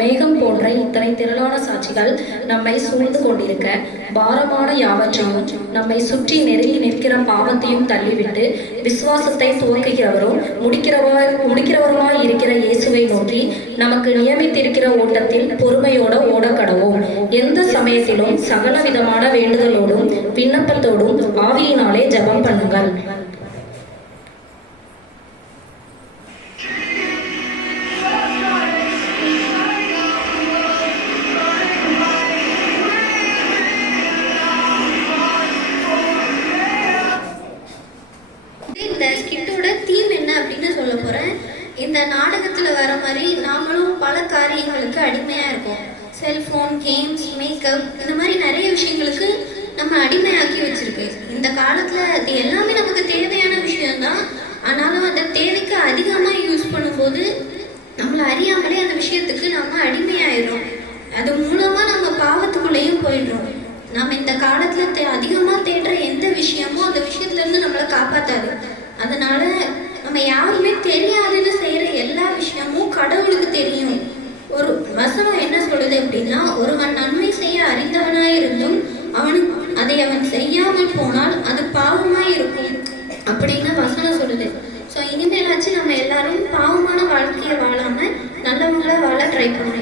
மேகம் போன்ற இத்தனை திரளான சாட்சிகள் நம்மை சூழ்ந்து கொண்டிருக்க, பாரமான யாவற்றையும் நம்மை சுற்றி நெருங்கி நிற்கிற பாவத்தையும் தள்ளிவிட்டு விசுவாசத்தை துவக்குகிறவரும் முடிக்கிறவருமாய் இருக்கிற இயேசுவை நோக்கி நமக்கு நியமித்திருக்கிற ஓட்டத்தில் பொறுமையோட ஓடக்கடவோம். எந்த சமயத்திலும் சகல விதமான வேண்டுதலோடும் விண்ணப்பத்தோடும் ஆவியினாலே ஜெபம் பண்ணுங்கள். இந்த ஸ்கிட்டோட தீம் என்ன அப்படின்னு சொல்ல போறேன். இந்த நாடகத்துல வர மாதிரி நாமளும் பல காரியங்களுக்கு அடிமையா இருக்கோம். செல்போன், கேம்ஸ், மேக்கப், இந்த மாதிரி நிறைய விஷயங்களுக்கு நம்ம அடிமையாக்கி வச்சிருக்கு. இந்த காலத்துல அது எல்லாமே நமக்கு தேவையான விஷயம்தான். ஆனாலும் அந்த தேவைக்கு அதிகமா யூஸ் பண்ணும்போது நம்மளை அறியாமலே அந்த விஷயத்துக்கு நம்ம அடிமையாயிடும். அது மூலமா நம்ம பாவத்துக்குள்ளேயும் போயிடுறோம். நம்ம இந்த காலத்துல அதிகமா தேடுற எந்த விஷயமும் அந்த விஷயத்துல இருந்து நம்மளை காப்பாத்தாது. அதனால நம்ம யாருமே தெரியாதுன்னு செய்யற எல்லா விஷயமும் கடவுளுக்கு தெரியும். ஒரு வசனம் என்ன சொல்லுது அப்படின்னா, ஒருவன் நன்மை செய்ய அறிந்தவனாயிருந்தும் அதை அவன் செய்யாமல் போனால் அது பாவமாய் இருக்கும் அப்படின்னு வசனம் சொல்லுது. ஸோ இனிமேலாச்சும் நம்ம எல்லாரும் பாவமான வாழ்க்கையை வாழாம நல்லவங்களா வாழ ட்ரை பண்ணணும்.